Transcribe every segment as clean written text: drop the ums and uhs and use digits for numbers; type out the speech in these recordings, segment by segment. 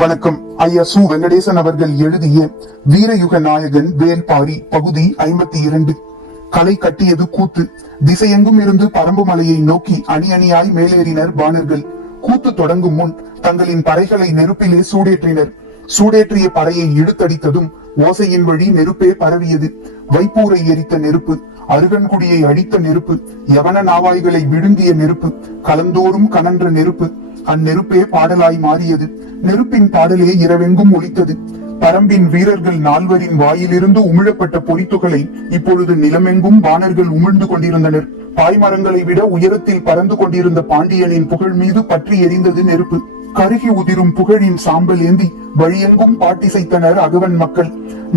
வணக்கம். ஐயா சு வெங்கடேசன் அவர்கள் எழுதிய வீரயுக நாயகன் வேல்பாரி பகுதி 52. களை கட்டியது கூத்து. திசையெங்கும் இருந்து பரம்பு மலையை நோக்கி அணி அணியாய் மேலேறினர் பாணர்கள். கூத்து தொடங்கும் முன் தங்களின் பறைகளை நெருப்பிலே சூடேற்றினர். சூடேற்றிய பறையை இழுத்தடித்ததும் ஓசையின் வழி நெருப்பே பரவியது. வைப்பூரை எரித்த நெருப்பு, அருகன்குடியை அடித்த நெருப்பு, யவன நாவாய்களை விழுங்கிய நெருப்பு, களந்தோறும் கனன்ற நெருப்பு. அந்நெருப்பே பாடலாய் மாறியது. நெருப்பின் பாடலே இரவெங்கும் ஒலித்தது. பரம்பின் வீரர்கள் நால்வரின் வாயிலிருந்து உமிழப்பட்ட பொறித்துகளை இப்பொழுது நிலமெங்கும் பாணர்கள் உமிழ்ந்து கொண்டிருந்தனர். பாய்மரங்களை விட உயரத்தில் பறந்து கொண்டிருந்த பாண்டியனின் புகழ் மீது பற்றி எரிந்தது நெருப்பு. கருகி உதிரும் புகழின் சாம்பல் ஏந்தி வழியெங்கும் பாட்டிசைத்தனர் அகவன் மக்கள்.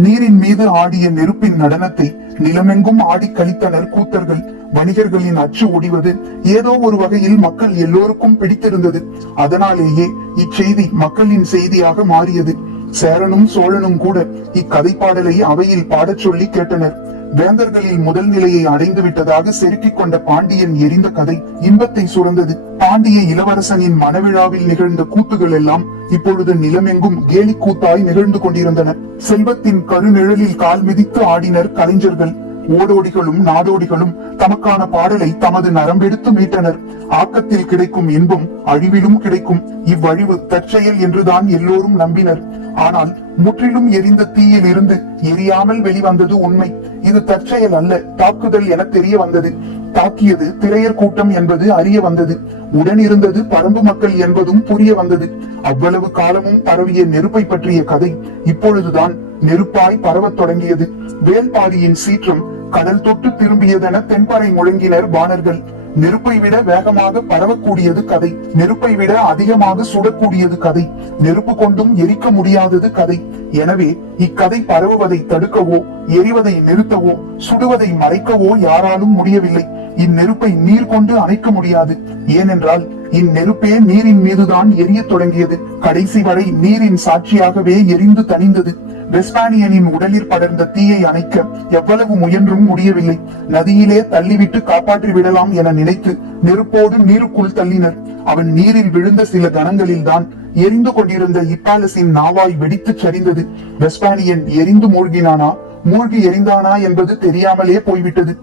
நீரின் மீது ஆடிய நெருப்பின் நடனத்தை நிலமெங்கும் ஆடி கழித்தனர் கூத்தர்கள். வணிகர்களின் அச்சு ஒடிவது ஏதோ ஒரு வகையில் மக்கள் எல்லோருக்கும் பிடித்திருந்தது. அதனாலேயே இச்செய்தி மக்களின் செய்தியாக மாறியது. சேரனும் சோழனும் கூட இக்கதை பாடலை அவையில் பாடச் சொல்லி கேட்டனர். வேந்தர்களில் முதல் நிலையை அடைந்து விட்டதாக செருக்கிக் கொண்ட பாண்டியன் எரிந்த கதை இன்பத்தை சுரந்தது. பாண்டிய இளவரசனின் மனவிழாவில் நிகழ்ந்த கூத்துகள் எல்லாம் இப்பொழுது நிலமெங்கும் கேலி கூத்தாய் நிகழ்ந்து கொண்டிருந்தன. செல்வத்தின் கருநிழலில் கால் மிதித்து ஆடினர் கலைஞர்கள். ஓடோடிகளும் நாடோடிகளும் தமக்கான பாடலை தமது நரம்பெடுத்து மீட்டனர். ஆக்கத்தில் கிடைக்கும் இன்பம் அழிவிலும் கிடைக்கும். இவ்வழிவு தற்செயல் என்றுதான் எல்லோரும் நம்பினர். ஆனால் முற்றிலும் எரிந்த தீயில் இருந்து எரியாமல் வெளிவந்தது உண்மை. இது தற்செயல் அல்ல, தாக்குதல் என தெரிய வந்தது. தாக்கியது திரையர் கூட்டம் என்பது அறிய வந்தது. உடன் இருந்தது பரம்பு மக்கள் என்பதும் புரிய வந்தது. அவ்வளவு காலமும் பரவிய நெருப்பை பற்றிய கதை இப்பொழுதுதான் நெருப்பாய் பரவத் தொடங்கியது. வேல்பாரியின் சீற்றம் கடல் தொட்டு திரும்பியதென தென்பறை முழங்கினர் பாணர்கள். நெருப்பை விட வேகமாக பரவக்கூடியது கதை. நெருப்பை விட அதிகமாக சுடக்கூடியது கதை. நெருப்பு கொண்டும் எரிக்க முடியாதது கதை. எனவே இக்கதை பரவுவதை தடுக்கவோ, எரிவதை நிறுத்தவோ, சுடுவதை மறைக்கவோ யாராலும் முடியவில்லை. இந்நெருப்பை நீர் கொண்டு அணைக்க முடியாது. ஏனென்றால் இந்நெருப்பே நீரின் மீதுதான் எரிய தொடங்கியது. கடைசி வரை நீரின் சாட்சியாகவே எரிந்து தணிந்தது. வெஸ்பானியனின் உடலில் படர்ந்த தீயை அணைக்க எவ்வளவு முயன்றும் முடியவில்லை. நதியிலே தள்ளிவிட்டு காப்பாற்றி விடலாம் என நினைத்து நெருப்போடு நீருக்குள் தள்ளினர். அவன் நீரில் விழுந்த சில கணங்களில் தான் எரிந்து கொண்டிருந்த இப்பாலசின் நாவாய் வெடித்து சரிந்தது. வெஸ்பானியன் எரிந்து மூழ்கினானா, மூழ்கி எரிந்தானா என்பது தெரியாமலே போய்விட்டது.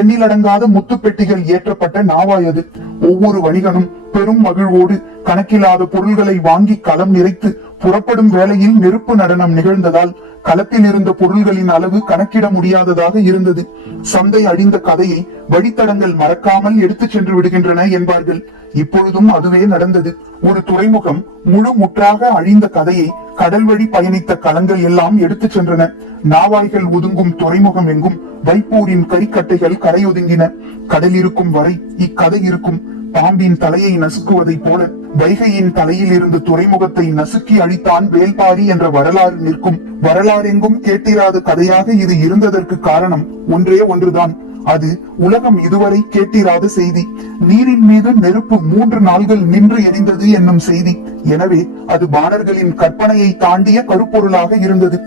எண்ணிலடங்காத முத்து பெட்டிகள் ஏற்றப்பட்ட நாவாய் அது. ஒவ்வொரு வணிகனும் பெரும் மகிழ்வோடு கணக்கில்லாத பொருள்களை வாங்கி களம் நிறைத்து புறப்படும் வேளையில் நெருப்பு நடனம் நிகழ்ந்ததால் களத்தில் இருந்த பொருள்களின் அளவு கணக்கிட முடியாததாக இருந்தது. சந்தை அழிந்த கதையை வழித்தடங்கள் மறக்காமல் எடுத்துச் சென்று விடுகின்றன என்பார்கள். இப்பொழுதும் அதுவே நடந்தது. ஒரு துறைமுகம் முழு முற்றாக அழிந்த கதையை கடல் வழி பயணித்த களங்கள் எல்லாம் எடுத்துச் சென்றன. நாவாய்கள் ஒதுங்கும் துறைமுகம் எங்கும் வைப்பூரின் கரிக்கட்டைகள் கரையொதுங்கின. கடல் இருக்கும் வரை இக்கதை இருக்கும். பாம்பின் தலையை நசுக்குவதை போல வைகையின் தலையில் இருந்து துறைமுகத்தை நசுக்கி அழித்தான் வேல்பாரி என்ற வரலாறு நிற்கும். வரலாறெங்கும் கேட்டிராத கதையாக இது இருந்ததற்கு காரணம் ஒன்றே ஒன்றுதான். அது உலகம் இதுவரை கேட்டிராத செய்தி. நீரின் மீது நெருப்பு 3 நாள்கள் நின்று எரிந்தது என்னும் செய்தி. எனவே அது பாணர்களின் கற்பனையை தாண்டிய கருப்பொருளாக இருந்தது.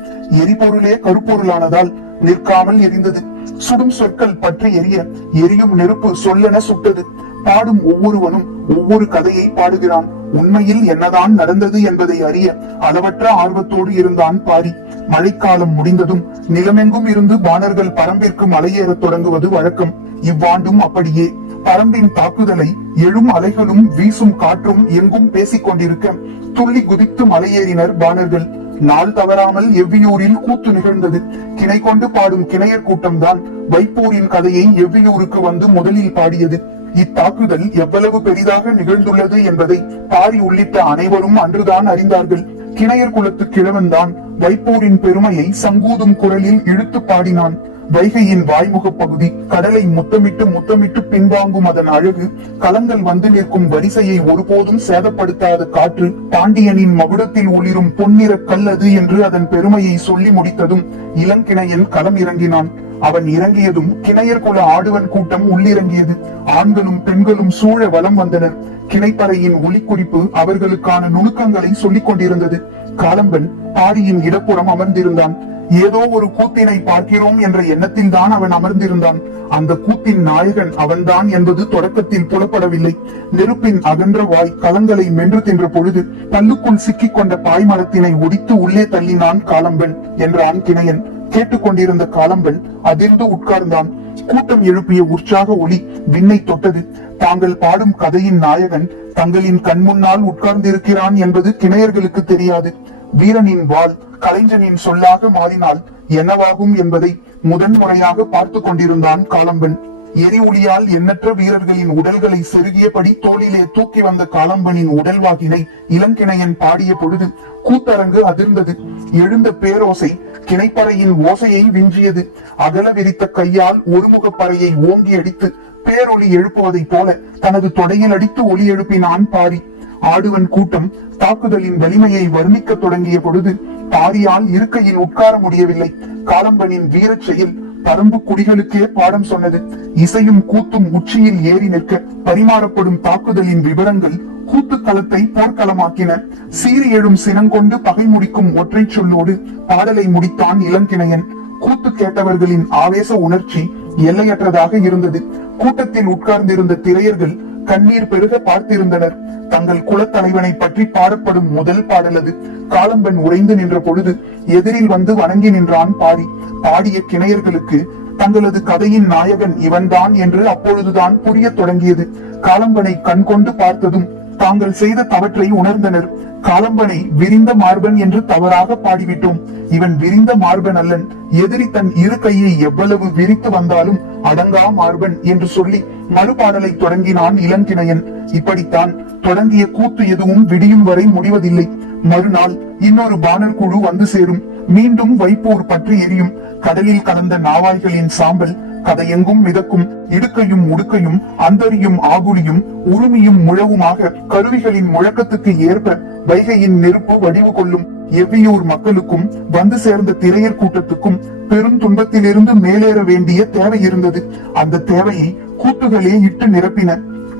எரிபொருளே கருப்பொருளானதால் நிற்காமல் எரிந்தது. சுடும் சொற்கள் பற்றி எரிய எரியும் நெருப்பு சொல்லென சுட்டது. பாடும் ஒவ்வொருவனும் ஒவ்வொரு கதையை பாடுகிறான். உண்மையில் என்னதான் நடந்தது என்பதை அறிய அளவற்ற ஆர்வத்தோடு இருந்தான் பாரி. மழைக்காலம் முடிந்ததும் நிலமெங்கும் இருந்து பாணர்கள் பரம்பிற்கு மலையேறத் தொடங்குவது வழக்கம். இவ்வாண்டும் அப்படியே. பரம்பின் தாக்குதலை எழும் அலைகளும் வீசும் காற்றும் எங்கும் பேசிக் கொண்டிருக்க துள்ளி குதித்து மலையேறினர் பாணர்கள். நாள் தவறாமல் எவ்வியூரில் கூத்து நிகழ்ந்தது. கிணை கொண்டு பாடும் கிணையர் கூட்டம்தான் வைப்பூரின் கதையை எவ்வியூருக்கு வந்து முதலில் பாடியது. இத்தாக்குதல் எவ்வளவு பெரிதாக நிகழ்ந்துள்ளது என்பதை பாரி உள்ளிட்ட அனைவரும் அன்றுதான் அறிந்தார்கள். கிணையர் குலத்து கிழவன் தான் வைப்பூரின் பெருமையை சங்கூதும் குரலில் இழுத்து பாடினான். வைகையின் வாய்முக பகுதி கடலை முத்தமிட்டு முத்தமிட்டு பின்வாங்கும் அதன் அழகு, களங்கள் வந்து நிற்கும் வரிசையை ஒருபோதும் சேதப்படுத்தாத காற்று, பாண்டியனின் மகுடத்தில் ஒளிரும் பொன்னிற கல்லது என்று அதன் பெருமையை சொல்லி முடித்ததும் இளங்கிணையன் களம் இறங்கினான். அவன் இறங்கியதும் கிணையர் குல ஆடுவன் கூட்டம் உள்ளிறங்கியது. ஆண்களும் பெண்களும் சூழ வலம் வந்தனர். கிணைப்பறையின் ஒளிக்குறிப்பு அவர்களுக்கான நுணுக்கங்களை சொல்லிக் கொண்டிருந்தது. காலம்பன் பாரியின் இடப்புறம் அமர்ந்திருந்தான். ஏதோ ஒரு கூத்தினை பார்க்கிறோம் என்ற எண்ணத்தில் தான் அவன் அமர்ந்திருந்தான். அந்த கூத்தின் நாயகன் அவன்தான் என்பது தொடக்கத்தில் புலப்படவில்லை. நெருப்பின் அகன்ற வாய் கலங்களை மென்று தின்ற பொழுது பல்லுக்குள் சிக்கிக் கொண்ட பாய்மரத்தினை ஒடித்து உள்ளே தள்ளினான் காலம்பன் என்றான் கிணையன். கேட்டுக்கொண்டிருந்த காலம்பன் அதிர்ந்து உட்கார்ந்தான். கூட்டம் எழுப்பிய உற்சாக ஒளி விண்ணை தொட்டது. தாங்கள் பாடும் கதையின் நாயகன் தங்களின் கண்முன்னால் உட்கார்ந்திருக்கிறான் என்பது கிணையர்களுக்கு தெரியாது. வீரனின் வாள் கலைஞனின் சொல்லாக மாறினால் என்னவாகும் என்பதை முதன்முறையாக பார்த்து கொண்டிருந்தான் காலம்பன். எரி ஒளியால் எண்ணற்ற வீரர்களின் உடல்களை செருகியபடி தோளிலே தூக்கி வந்த காலம்பனின் உடல்வாகினை இளங்கிணையன் பாடிய பொழுது கூத்தரங்கு அதிர்ந்தது. எழுந்த பேரோசை கிணைப்பறையின் ஓசையை விஞ்சியது. அகல விரித்த கையால் ஒருமுகப்பறையை ஓங்கி அடித்து பேரொளி எழுப்புவதைப் போல தனது தொடையில் அடித்து ஒலி எழுப்பினான் பாரி. ஆடுவன் கூட்டம் தாக்குதலின் வலிமையை வர்ணிக்க தொடங்கிய பொழுது பாரியால் இருக்கையில் உட்கார முடியவில்லை. காலம்பனின் வீரச் செயல் பரம்பு குடிகளுக்கே பாடம் சொன்னது. இசையும் கூத்தும் உச்சியில் ஏறி நிற்க பரிமாறப்படும் தாக்குதலின் விவரங்கள் கூத்துக்களத்தை போர்க்களமாக்கின. சீறி எழும் சினங்கொண்டு பகை முடிக்கும் ஒற்றை சொல்லோடு பாடலை முடித்தான் இளங்கிணையன். கூத்து கேட்டவர்களின் ஆவேச உணர்ச்சி எல்லையற்றதாக இருந்தது. கூட்டத்தில் உட்கார்ந்திருந்த திரையர்கள் கண்ணீர் பெருக பார்த்திருந்தனர். தங்கள் குலத்தலைவனை பற்றி பாடப்படும் முதல் பாடல் அது. காலம்பன் உறைந்து நின்ற பொழுது எதிரில் வந்து வணங்கி நின்றான் பாரி. பாடிய கிணையர்களுக்கு தங்களது கதையின் நாயகன் இவன்தான் என்று அப்பொழுதுதான் புரிய தொடங்கியது. காலம்பனை கண்கொண்டு பார்த்ததும் தாங்கள் செய்த தவற்றை உணர்ந்தனர். காலம்பனை விரிந்த மார்பன் என்று தவறாக பாடிவிட்டோம். இவன் விரிந்த மார்பன் அல்லன். எதிரி தன் இரு கையை எவ்வளவு விரித்து வந்தாலும் அடங்கா மார்பன் என்று சொல்லி மறுபாடலை தொடங்கினான் இளங்கிணையன். இப்படித்தான் தொடங்கிய கூத்து எதுவும் விடியும் வரை முடிவதில்லை. மறுநாள் இன்னொரு பாணர் குழு வந்து சேரும். மீண்டும் வைப்போர் பற்றி எரியும். கடலில் கலந்த நாவாய்களின் சாம்பல் கதையெங்கும் மிதக்கும். இடுக்கையும் உடுக்கையும் அந்தரியும் ஆகுலியும் உருமியும் முழவுமாக கருவிகளின் முழக்கத்துக்கு ஏற்ப வைகையின் நெருப்பு வடிவு கொள்ளும். எவ்வியூர் மக்களுக்கும் வந்து சேர்ந்த திரையர் கூட்டத்துக்கும் பெரும் துன்பத்திலிருந்து மேலேற வேண்டிய தேவை இருந்தது. அந்த தேவையை கூட்டுகளே இட்டு நிரப்பின.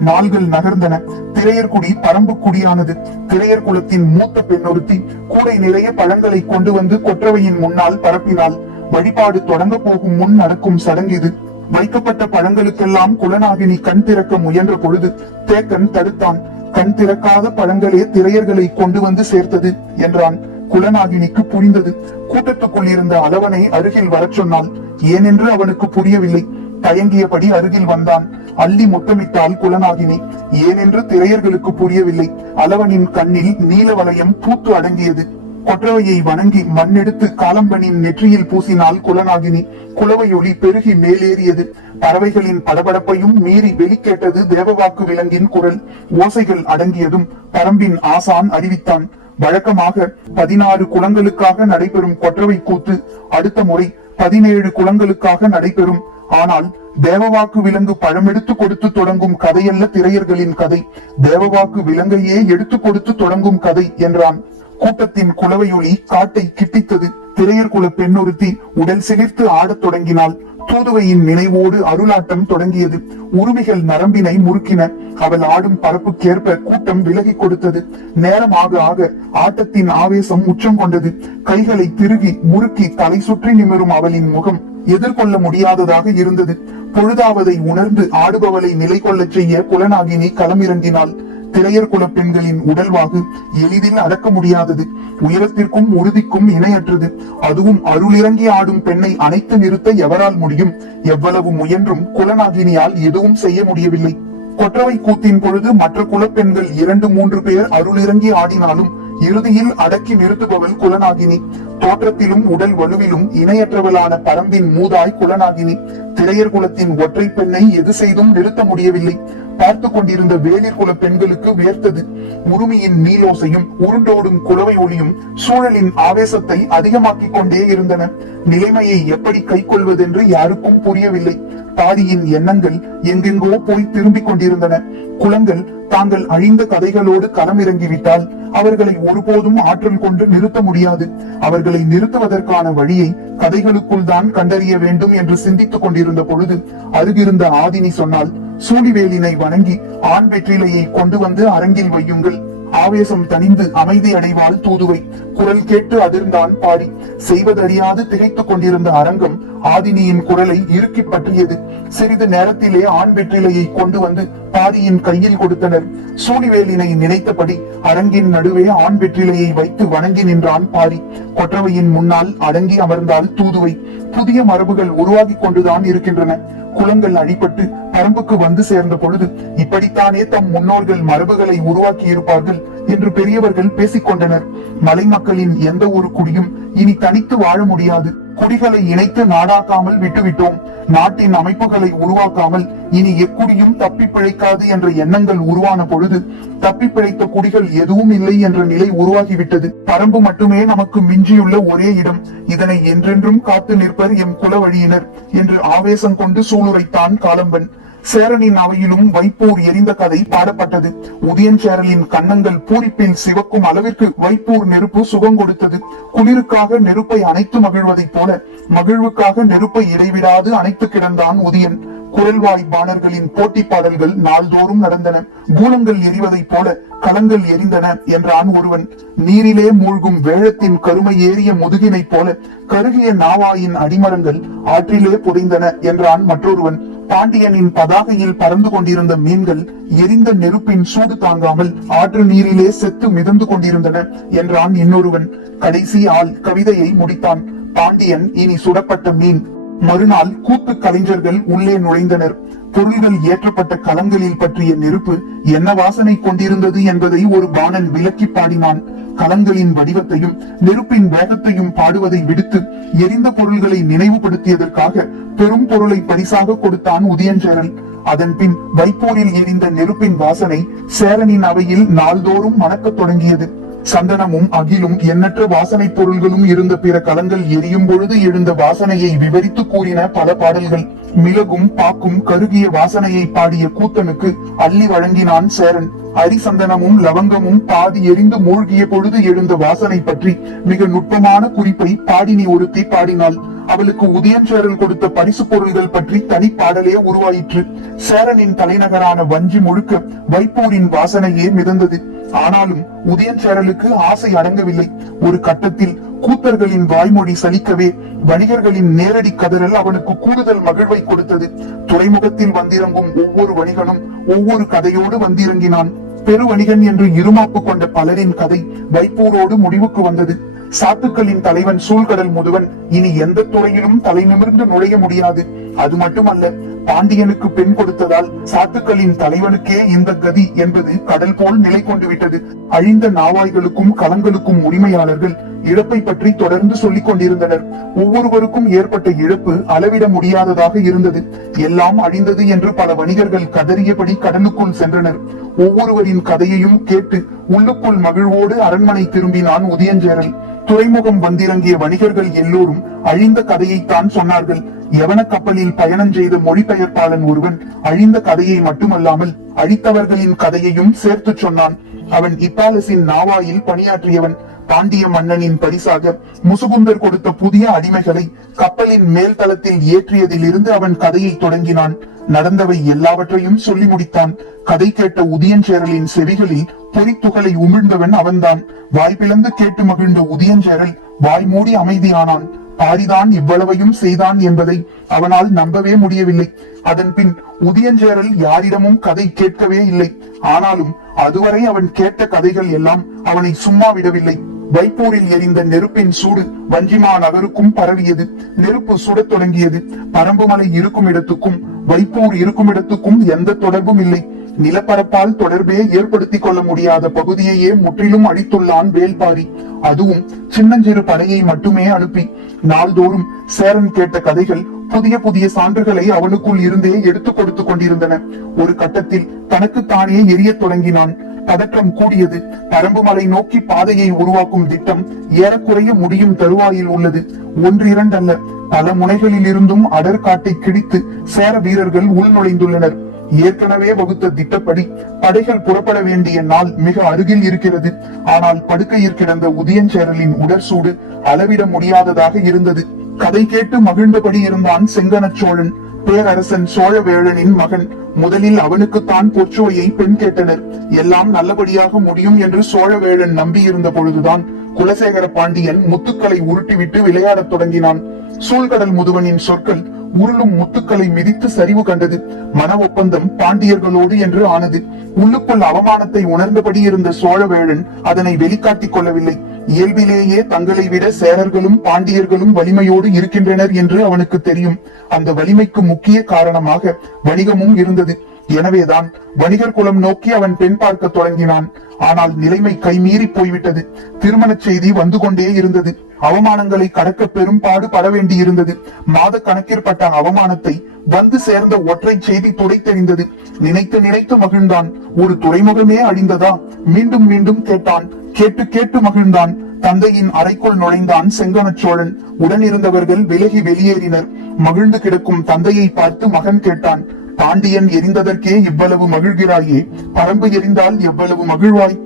நாள்கள் நகர்ந்தன. திரையர்குடி பரம்பு குடியானது. திரையர் குலத்தின் மூத்த பெண்ணொருத்தி கூடை நிறைய பழங்களை கொண்டு வந்து கொற்றவையின் முன்னால் பரப்பினாள். வழிபாடு தொடங்க போகும் முன் நடக்கும் சடங்கிது. வைக்கப்பட்ட பழங்களுக்கெல்லாம் குலநாகினி கண் திறக்க முயன்ற பொழுது தேக்கன் தடுத்தான். கண் திறக்காத பழங்களே திரையர்களை கொண்டு வந்து சேர்த்தது என்றான். குலநாகினிக்கு புரிந்தது. கூட்டத்துக்குள் இருந்த அளவனை அருகில் வரச் சொன்னாள். ஏனென்று அவனுக்கு புரியவில்லை. தயங்கியபடி அருகில் வந்தான். அள்ளி முத்தமிட்டாள் குலநாகினி. ஏனென்று திரையர்களுக்கு புரியவில்லை. அளவனின் கண்ணில் நீல வளையம் பூத்து அடங்கியது. கொற்றவையை வணங்கி மண்ணெடுத்து காலம்பனின் நெற்றியில் பூசினாள் குலநாகினி. குலவையொலி பெருகி மேலேறியது. பறவைகளின் படபடப்பையும் மீறி வெளிக்கேட்டது தேவவாக்கு விலங்கின் குரல். ஓசைகள் அடங்கியதும் பரம்பின் ஆசான் அறிவித்தான். வழக்கமாக 16 குலங்களுக்காக நடைபெறும் கொற்றவை கூத்து அடுத்த முறை 17 குலங்களுக்காக நடைபெறும். ஆனால் தேவவாக்கு விலங்கு பழமெடுத்து கொடுத்து தொடங்கும் கதையல்ல திரையர்களின் கதை. தேவவாக்கு விலங்கையே எடுத்து கொடுத்து தொடங்கும் கதை என்றான். கூட்டத்தின் குலவையொலி காட்டை கிட்டித்தது. திரையர் குல பெண்ணொருத்தி உடல் சிலிர்த்து ஆடத் தொடங்கினாள். தூதுவையின் நினைவோடு அருளாட்டம் தொடங்கியது. உருமிகள் நரம்பினை முறுக்கின. அவள் ஆடும் பரப்புக்கேற்ப கூட்டம் விலகி கொடுத்தது. நேரம் ஆக ஆக ஆட்டத்தின் ஆவேசம் உச்சம் கொண்டது. கைகளை திருகி முறுக்கி தலை சுற்றி நிமிரும் அவளின் முகம் எதிர்கொள்ள முடியாததாக இருந்தது. பொழுதாவதை உணர்ந்து ஆடுபவளை நிலை கொள்ளச் செய்ய குலநாகினி களமிறங்கினாள். திரையர் குல பெண்களின் உடல்வாகு எளிதில் அடக்க முடியாதது. உயரத்திற்கும் உறுதிக்கும் இணையற்றது. அதுவும் அருளிறங்கி ஆடும் பெண்ணை அணைத்து நிறுத்த எவரால் முடியும்? எவ்வளவு முயன்றும் குலநாகினியால் எதுவும் செய்ய முடியவில்லை. கொற்றவை கூத்தின் பொழுது மற்ற குலப்பெண்கள் 2-3 பேர் அருளிறங்கி ஆடினாலும் இறுதியில் அடக்கி நிறுத்துபவள் குலநாகினி. தோற்றத்திலும் உடல் வலுவிலும் இணையற்றவளான பரம்பின் மூதாய் குலநாகினி. திரையர் குலத்தின் ஒற்றை பெண்ணை எது செய்தும் நிறுத்த முடியவில்லை. பார்த்து கொண்டிருந்த வேளிர் குல பெண்களுக்கு வேர்த்தது. உருமியின் நீலோசையும் உருண்டோடும் குலவை ஒளியும் சூழலின் ஆவேசத்தை அதிகமாக்கிக் கொண்டே இருந்தன. நிலைமையை எப்படி கை கொள்வதென்று யாருக்கும் புரியவில்லை. பாரியின் எண்ணங்கள் எங்கெங்கோ போய் திரும்பிக் கொண்டிருந்தன. குலங்கள் தாங்கள் அழிந்த கதைகளோடு களமிறங்கிவிட்டால் அவர்களை ஒருபோதும் ஆற்றல் கொண்டு நிறுத்த முடியாது. அவர்களை நிறுத்துவதற்கான வழியை கதைகளுக்குள் தான் கண்டறிய வேண்டும் என்று சிந்தித்துக் கொண்டிருந்த பொழுது அருகிருந்த ஆதினி சொன்னால், சூழிவேலினை வணங்கி ஆண் வெற்றிலையை கொண்டு வந்து அரங்கில் வையுங்கள். ஆவேசம் தணிந்து அமைதி அடைவாள் தூதுவை. குரல் கேட்டு அதிர்ந்தான் பாரி. செய்வதறியாது திகைத்துக் கொண்டிருந்த அரங்கம் ஆதினியின் குரலை இறுக்கி பற்றியது. சிறிது நேரத்திலே ஆண் வெற்றிலையை கொண்டு வந்து பாரியின் கையில் கொடுத்தனர். சூழிவேலினை நினைத்தபடி அரங்கின் நடுவே ஆண் வெற்றிலையை வைத்து வணங்கி நின்றான் பாரி. கொற்றவையின் முன்னால் அடங்கி அமர்ந்தால் தூதுவை. புதிய மரபுகள் உருவாகி கொண்டுதான் இருக்கின்றன. குலங்கள் அடிபட்டு பரம்புக்கு வந்து சேர்ந்த பொழுது இப்படித்தானே தம் முன்னோர்கள் மரபுகளை உருவாக்கி இருப்பார்கள் என்று பெரியவர்கள் பேசிக் கொண்டனர். மலை மக்களின் எந்த ஒரு குடியும் இனி தனித்து வாழ முடியாது. குடிகளை இணைத்து நாடாக்காமல் விட்டுவிட்டோம். நாட்டின் அமைப்புகளை உருவாக்காமல் இனி எக்குடியும் தப்பி பிழைக்காது என்ற எண்ணங்கள் உருவான பொழுது தப்பி பிழைத்த குடிகள் எதுவும் இல்லை என்ற நிலை உருவாகிவிட்டது. பரம்பு மட்டுமே நமக்கு மிஞ்சியுள்ள ஒரே இடம். இதனை என்றென்றும் காத்து நிற்பர் எம் குல வழியினர் என்று ஆவேசம் கொண்டு சூளுரைத்தான் காலம்பன். சேரனின் அவையிலும் வைப்பூர் எரிந்த கதை பாடப்பட்டது. உதயன் சேரலின் கன்னங்கள் பூரிப்பில் சிவக்கும் அளவிற்கு வைப்பூர் நெருப்பு சுகம் கொடுத்தது. குளிருக்காக நெருப்பை அணைத்து மகிழ்வதைப் போல மகிழ்வுக்காக நெருப்பை இடைவிடாது அணைத்து கிடந்தான் உதயன். குரல்வாய் பாணர்களின் போட்டி பாடல்கள் நாள்தோறும் நடந்தன. கூலங்கள் எரிவதைப் போல களங்கள் எரிந்தன என்றான் ஒருவன். நீரிலே மூழ்கும் வேழத்தின் கருமை ஏறிய முதுகினை போல கருகிய நாவாயின் அடிமரங்கள் ஆற்றிலே புதைந்தன என்றான் மற்றொருவன். பாண்டியனின் பதாகையில் பறந்து கொண்டிருந்த மீன்கள் எரிந்த நெருப்பின் சூடு தாங்காமல் ஆற்று நீரிலே செத்து மிதந்து கொண்டிருந்தன என்றான் இன்னொருவன். கடைசி ஆள் கவிதையை முடித்தான். பாண்டியன் இனி சுடப்பட்ட மீன். மறுநாள் கூத்து கலைஞர்கள் உள்ளே நுழைந்தனர். பொருள்கள் ஏற்றப்பட்ட கலங்களில் பற்றிய நெருப்பு என்ன வாசனை கொண்டிருந்தது என்பதை ஒரு பாணன் விளக்கி பாடினான். கலங்களின் வடிவத்தையும் நெருப்பின் வேகத்தையும் பாடுவதை விடுத்து எரிந்த பொருள்களை நினைவுபடுத்தியதற்காக பெரும் பொருளை பரிசாக கொடுத்தான் உதயஞ்சேரல். அதன் பின் வைப்பூரில் எரிந்த நெருப்பின் வாசனை சேரனின் அவையில் நாள்தோறும் மணக்கத் தொடங்கியது. சந்தனமும் அகிலும் எண்ணற்ற வாசனை பொருள்களும் இருந்த பிற கலங்கள் எரியும் பொழுது எழுந்த வாசனையை விவரித்து கூறின பல பாடல்கள். மிளகும் பாக்கும் கருகிய வாசனையை பாடிய கூத்தனுக்கு அள்ளி வழங்கினான் சேரன். அரிசந்தனமும் லவங்கமும் பாதி எரிந்து மூழ்கிய பொழுது எழுந்த வாசனை பற்றி மிக நுட்பமான குறிப்பை பாடினி ஒருத்தி பாடினாள். அவளுக்கு உதயஞ்சேரல் கொடுத்த பரிசு பொருள்கள் பற்றி தனி பாடலே உருவாயிற்று. சேரனின் தலைநகரான வஞ்சி முழுக்க வைப்பூரின் வாசனையே மிதந்தது. ஆனாலும் உதயஞ்சேரலுக்கு ஆசை அடங்கவில்லை. ஒரு கட்டத்தில் கூத்தர்களின் வாய்மொழி சலிக்கவே வணிகர்களின் நேரடி கதறல் அவனுக்கு கூடுதல் மகிழ்வை கொடுத்தது. துறைமுகத்தில் வந்திறங்கும் ஒவ்வொரு வணிகனும் ஒவ்வொரு கதையோடு வந்திறங்கினான். பெருவணிகன் என்று இருமாப்பு கொண்ட பலரின் கதை வைப்பூரோடு முடிவுக்கு வந்தது. சாத்துக்களின் தலைவன் சூழ்கடல் முதுவன் இனி எந்த துறையிலும் தலை நிமிர்ந்து நுழைய முடியாது. அது மட்டுமல்ல, பாண்டியனுக்கு பெண் கொடுத்ததால் சாத்துக்களின் தலைவனுக்கே இந்த கதி என்பது கடல் போல் நிலை கொண்டு விட்டது. அழிந்த நாவாய்களுக்கும் களங்களுக்கும் உரிமையாளர்கள் இழப்பை பற்றி தொடர்ந்து சொல்லிக் கொண்டிருந்தனர். ஒவ்வொருவருக்கும் ஏற்பட்ட இழப்பு அளவிட முடியாததாக இருந்தது. எல்லாம் அழிந்தது என்று பல வணிகர்கள் கதறியபடி கடலுக்குள் சென்றனர். ஒவ்வொருவரின் கதையையும் கேட்டு உள்ளுக்குள் மகிழ்வோடு அரண்மனை திரும்பினான் உதயஞ்சேரல். துறைமுகம் வந்திறங்கிய வணிகர்கள் எல்லோரும் அழிந்த கதையைத்தான் சொன்னார்கள். யவன கப்பலில் பயணம் செய்த மொழிபெயர்ப்பாளன் ஒருவன் அழிந்த கதையை மட்டுமல்லாமல் அழித்தவர்களின் கதையையும் சேர்த்து சொன்னான். அவன் இப்பாலசின் நாவாயில் பணியாற்றியவன். பாண்டிய மன்னனின் பரிசாக முசுகுந்தர் கொடுத்த புதிய அடிமைகளை கப்பலின் மேல் தளத்தில் ஏற்றியதில் இருந்து அவன் கதையை தொடங்கினான். நடந்தவை எல்லாவற்றையும் சொல்லி முடித்தான். கதை கேட்ட உதயஞ்சேரலின் செவிகளில் பொறித்துகளை உமிழ்ந்தவன் அவன்தான். வாய்ப்பிழந்து கேட்டு மகிழ்ந்த உதயஞ்சேரல் வாய் மூடி அமைதியானான். பாரிதான் இவ்வளவையும் செய்தான் என்பதை அவனால் நம்பவே முடியவில்லை. அதன் பின் உதயஞ்சேரல் யாரிடமும் கதை கேட்கவே இல்லை. ஆனாலும் அதுவரை அவன் கேட்ட கதைகள் எல்லாம் அவனை சும்மா விடவில்லை. வைப்பூரில் எரிந்த நெருப்பின் சூடு வஞ்சிமா நகருக்கும் பரவியது. நெருப்பு சுடத் தொடங்கியது. பரம்புமலை இருக்கும் இடத்துக்கும் வைப்பூர் இருக்கும் இடத்துக்கும் எந்த தொடர்பும் இல்லை. நிலப்பரப்பால் தொடர்பே ஏற்படுத்திக் கொள்ள முடியாத பகுதியையே முற்றிலும் அழித்துள்ளான் வேல்பாரி. அதுவும் சின்னஞ்சிறு படையை மட்டுமே அனுப்பி. நாள்தோறும் சேரன் கேட்ட கதைகள் புதிய புதிய சான்றுகளை அவனுக்குள் இருந்தே எடுத்துக் கொடுத்து கொண்டிருந்தன. ஒரு கட்டத்தில் தனக்கு தானே எரிய தொடங்கினான். பதற்றம் கூடியது. பரம்புமலை நோக்கி பாதையை உருவாக்கும் திட்டம் ஏறக்குறைய முடியும் தருவாயில் உள்ளது. ஒன்று இரண்டல்ல, பல முனைகளில் இருந்தும் அடர்காட்டை கிழித்து சேர வீரர்கள் உள் நுழைந்துள்ளனர். ஏற்கனவே வகுத்த திட்டப்படி படைகள் புறப்பட வேண்டிய நாள் மிக அருகில் இருக்கிறது. ஆனால் படுக்கையில் கிடந்த உதயஞ்சேரலின் உடற்சூடு அளவிட முடியாததாக இருந்தது. கதை கேட்டு மகிழ்ந்தபடி இருந்தான் செங்கன சோழன். பேரரசன் சோழவேழனின் மகன். முதலில் அவனுக்குத்தான் பொற்சுவையை பெண் கேட்டனர். எல்லாம் நல்லபடியாக முடியும் என்று சோழவேளன் நம்பியிருந்த பொழுதுதான் குலசேகர பாண்டியன் முத்துக்களை உருட்டிவிட்டு விளையாடத் தொடங்கினான். சூழ்கடல் முதுவனின் சொற்கள் உருளும் முத்துக்களை மிதித்து சரிவு கண்டது. மன ஒப்பந்தம் பாண்டியர்களோடு என்று ஆனது. உள்ளுக்குள் அவமானத்தை உணர்ந்தபடி இருந்த சோழவேளன் அதனை வெளிக்காட்டிக் கொள்ளவில்லை. இயல்பிலேயே தங்களை விட சேரர்களும் பாண்டியர்களும் வலிமையோடு இருக்கின்றனர் என்று அவனுக்கு தெரியும். அந்த வலிமைக்கு முக்கிய காரணமாக வணிகமும் இருந்தது. எனவேதான் வணிகர் குலம் நோக்கி அவன் பெண் பார்க்க தொடங்கினான். ஆனால் நிலைமை கைமீறி போய்விட்டது. திருமண செய்தி வந்து கொண்டே இருந்தது. அவமானங்களை கடக்க பெரும்பாடு பட வேண்டி இருந்தது. மாத கணக்கிற்பட்ட அவமானத்தை வந்து சேர்ந்த ஒற்றை செய்தி துடைத்தெறிந்தது. நினைத்து நினைத்து மகிழ்ந்தான். ஒரு துறைமுகமே அழிந்ததா? மீண்டும் மீண்டும் கேட்டான். கேட்டு கேட்டு மகிழ்ந்தான். தந்தையின் அறைக்குள் நுழைந்தான் செங்கன சோழன். உடனிருந்தவர்கள் விலகி வெளியேறினர். மகிழ்ந்து கிடக்கும் தந்தையை பார்த்து மகன் கேட்டான், பாண்டியன் எரிந்ததற்கே இவ்வளவு மகிழ்கிறாயே, பரம்பு எரிந்தால் எவ்வளவு மகிழ்வாய்?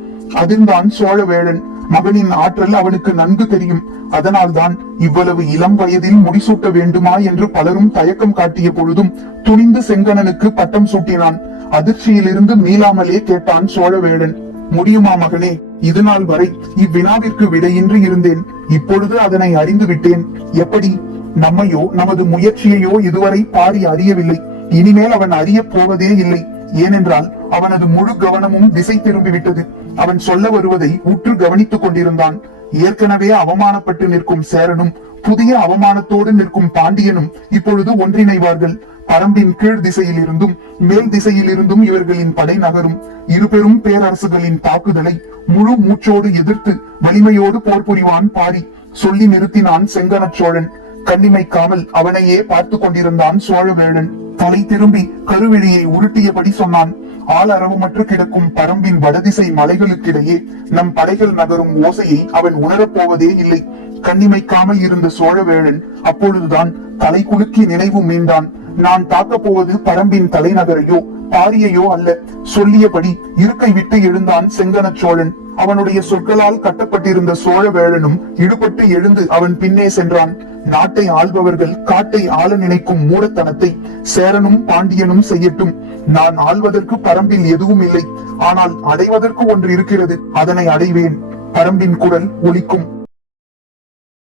அதிர்ந்தான் சோழவேளன். மகனின் ஆற்றல் அவனுக்கு நன்கு தெரியும். அதனால்தான் இவ்வளவு இளம் வயதில் முடிசூட்ட வேண்டுமா என்று பலரும் தயக்கம் காட்டிய பொழுதும் துணிந்து செங்கணனுக்கு பட்டம் சூட்டினான். அதிர்ச்சியிலிருந்து மீளாமலே கேட்டான் சோழவேளன், முடியுமா மகனே? இதுநாள் வரை இவ்வினாவிற்கு விடையின்றி இருந்தேன். இப்பொழுது அதனை அறிந்து விட்டேன். எப்படி? நம்மையோ நமது முயற்சியையோ இதுவரை பாரி அறியவில்லை. இனிமேல் அவன் அறிய போவதே இல்லை. ஏனென்றால் அவனது முழு கவனமும் திசை திரும்பிவிட்டது. அவன் சொல்ல வருவதை உற்று கவனித்துக் கொண்டிருந்தான். ஏற்கனவே அவமானப்பட்டு நிற்கும் சேரனும் புதிய அவமானத்தோடு நிற்கும் பாண்டியனும் இப்பொழுது ஒன்றிணைவார்கள். பரம்பின் கீழ் திசையில் இருந்தும் மேல் திசையில் இருந்தும் இவர்களின் படை நகரும். இருபெரும் பேரரசுகளின் தாக்குதலை முழு மூச்சோடு எதிர்த்து வலிமையோடு போர் புரிவான் பாரி. சொல்லி நிறுத்தினான் செங்கன சோழன். கண்ணிமைக்காமல் அவனையே பார்த்து கொண்டிருந்தான் சோழவேளன். தலை திரும்பி கருவிழியை உருட்டியபடி சொன்னான், ஆள் அரவமற்று கிடக்கும் பரம்பின் வடதிசை மலைகளுக்கிடையே நம் படைகள் நகரும் ஓசையை அவன் உணரப்போவதே இல்லை. கண்ணிமைக்காமல் இருந்த சோழவேளன் அப்பொழுதுதான் தலை குலுக்கி நினைவு மீண்டான். நான் தாக்கப் போவது பரம்பின் தலைநகரையோ பாரியையோ அல்ல. சொல்லியபடி இருக்கை விட்டு எழுந்தான் செங்கன சோழன். அவனுடைய சொற்களால் கட்டப்பட்டிருந்த சோழவேளனும் இடுபட்டு எழுந்து அவன் பின்னே சென்றான். நாட்டை ஆள்பவர்கள் காட்டை ஆள நினைக்கும் மூடத்தனத்தை சேரனும் பாண்டியனும் செய்யட்டும். நான் ஆள்வதற்கு பரம்பில் எதுவும் இல்லை. ஆனால் அடைவதற்கு ஒன்று இருக்கிறது. அதனை அடைவேன். பரம்பின் குரல் ஒலிக்கும்.